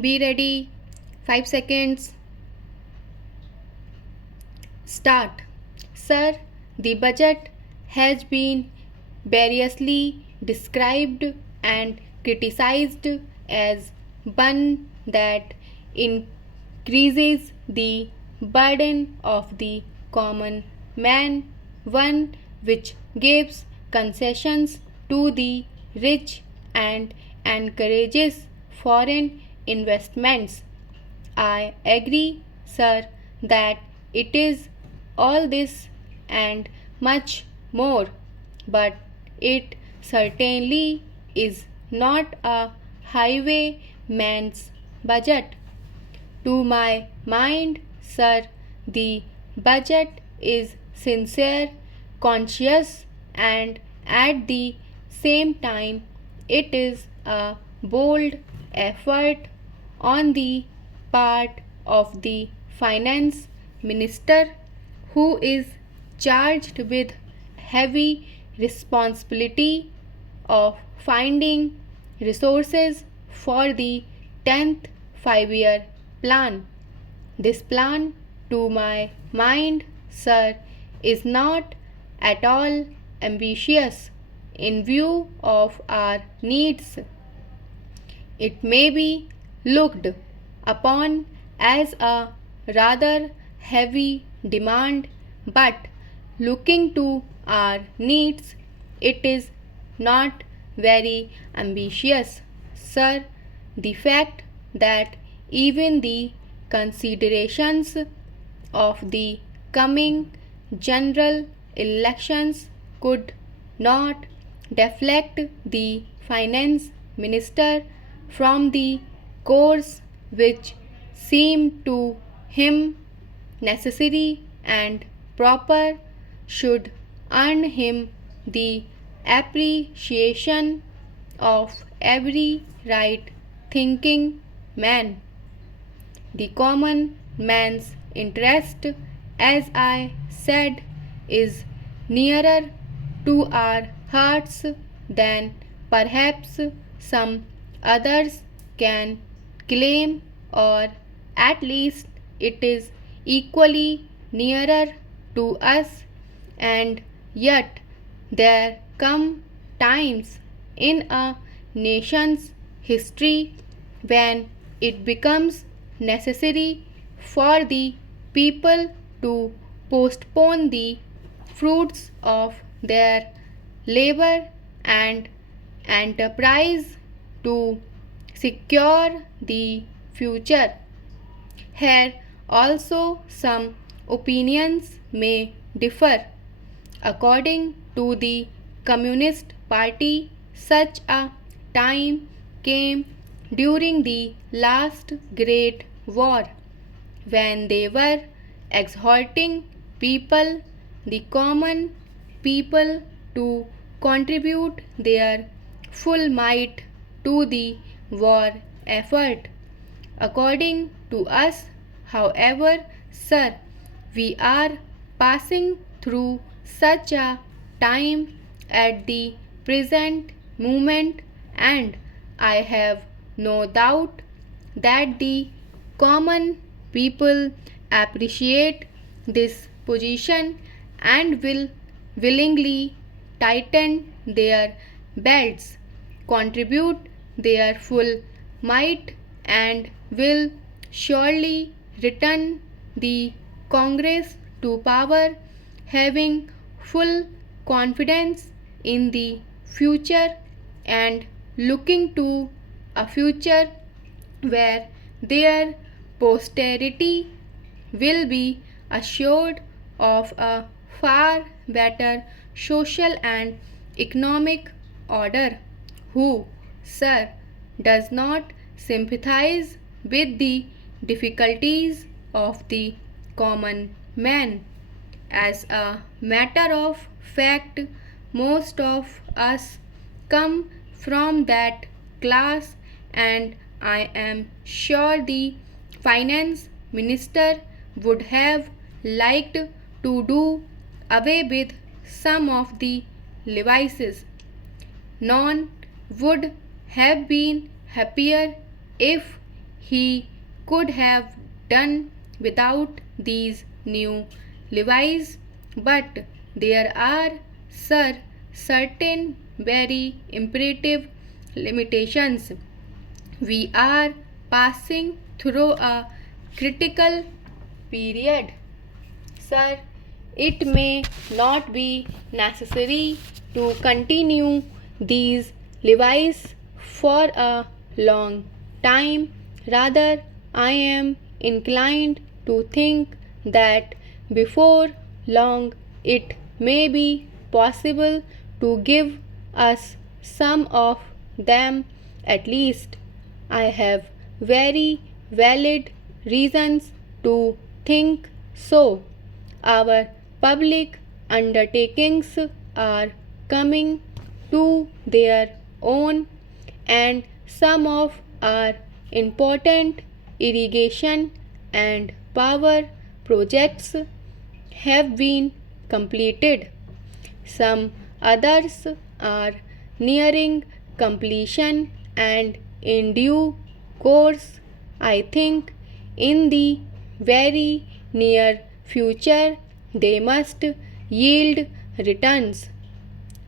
Be ready. 5 seconds. Start. Sir, the budget has been variously described and criticized as one that increases the burden of the common man, one which gives concessions to the rich and encourages foreign investments. I agree, sir, that it is all this and much more, but it certainly is not a highwayman's budget. To my mind, sir, the budget is sincere, conscious, and at the same time, it is a bold effort on the part of the finance minister, who is charged with heavy responsibility of finding resources for the 10th 5-year plan. This plan, to my mind, sir, is not at all ambitious in view of our needs. It may be looked upon as a rather heavy demand, but looking to our needs, it is not very ambitious. Sir, the fact that even the considerations of the coming general elections could not deflect the finance minister from the course which seemed to him necessary and proper should earn him the appreciation of every right thinking man. The common man's interest, as I said, is nearer to our hearts than perhaps some others can claim, or at least it is equally nearer to us, and yet there come times in a nation's history when it becomes necessary for the people to postpone the fruits of their labor and enterprise to secure the future. Here also some opinions may differ. According to the Communist Party, such a time came during the last Great War, when they were exhorting people, the common people, to contribute their full might to the war effort. According to us, however, sir, we are passing through such a time at the present moment, and I have no doubt that the common people appreciate this position and will willingly tighten their belts, contribute their full might, and will surely return the Congress to power, having full confidence in the future and looking to a future where their posterity will be assured of a far better social and economic order. Who, sir, does not sympathize with the difficulties of the common man? As a matter of fact, most of us come from that class, and I am sure the finance minister would have liked to do away with some of the levices. None would have been happier if he could have done without these new levies, but there are, sir, certain very imperative limitations. We are passing through a critical period. Sir, it may not be necessary to continue these levies for a long time. Rather, I am inclined to think that before long it may be possible to give us some of them at least. I have very valid reasons to think so. Our public undertakings are coming to their own, and some of our important irrigation and power projects have been completed. Some others are nearing completion, and in due course, I think in the very near future, they must yield returns.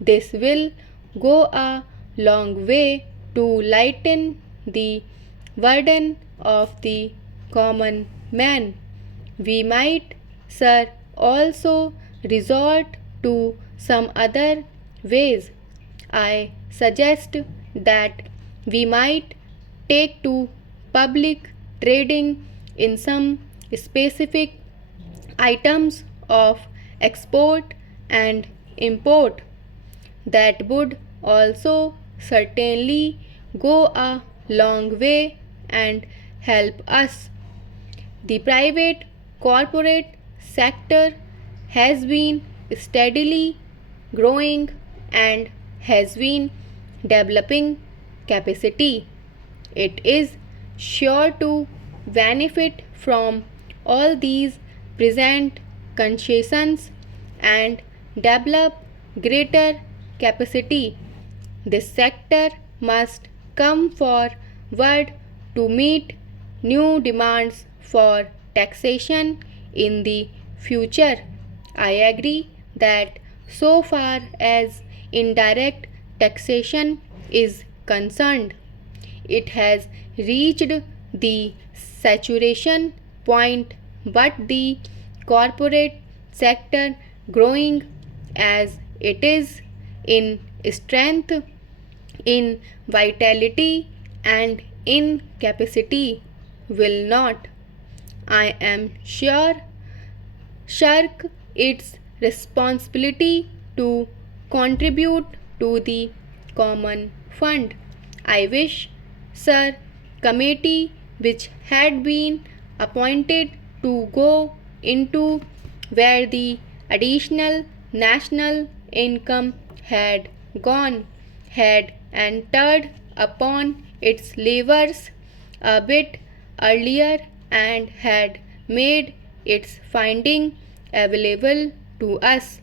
This will go a long way to lighten the burden of the common man. We might, sir, also resort to some other ways. I suggest that we might take to public trading in some specific items of export and import. That would also certainly go a long way and help us. The private corporate sector has been steadily growing and has been developing capacity. It is sure to benefit from all these present concessions and develop greater capacity. This sector must come forward to meet new demands for taxation in the future. I agree that so far as indirect taxation is concerned, it has reached the saturation point, but the corporate sector, growing as it is in strength, in vitality, and in capacity, will not, I am sure, shirk its responsibility to contribute to the common fund. I wish, sir, committee which had been appointed to go into where the additional national income had gone, had entered upon its levers a bit earlier and had made its finding available to us.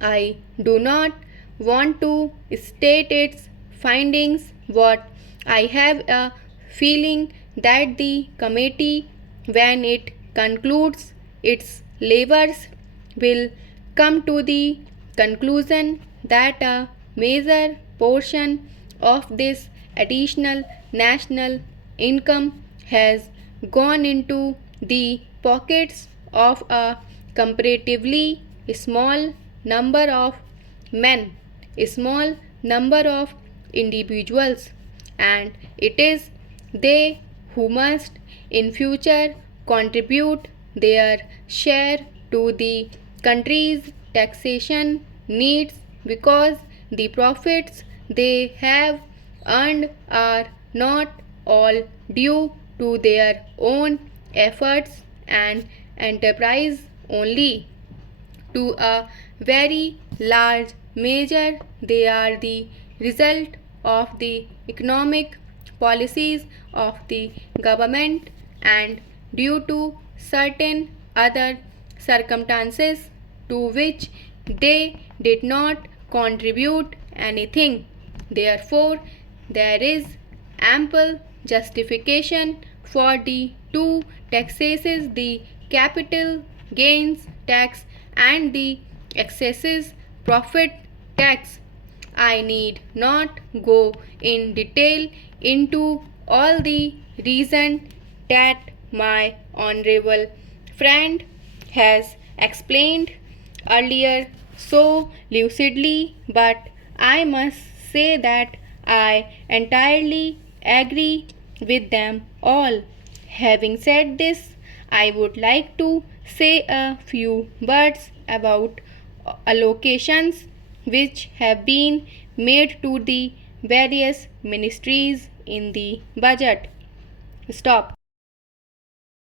I do not want to state its findings, but I have a feeling that the committee, when it concludes its labors, will come to the conclusion that a major portion of this additional national income has gone into the pockets of a comparatively small number of men, a small number of individuals, and it is they who must in future contribute their share to the country's taxation needs, because the profits they have earned are not all due to their own efforts and enterprise only. To a very large measure, they are the result of the economic policies of the government, and due to certain other circumstances to which they did not contribute anything. Therefore, there is ample justification for the two taxes, the capital gains tax and the excess profit tax. I need not go in detail into all the reason that my honorable friend has explained earlier so lucidly, but I must say that I entirely agree with them all. Having said this, I would like to say a few words about allocations which have been made to the various ministries in the budget. Stop.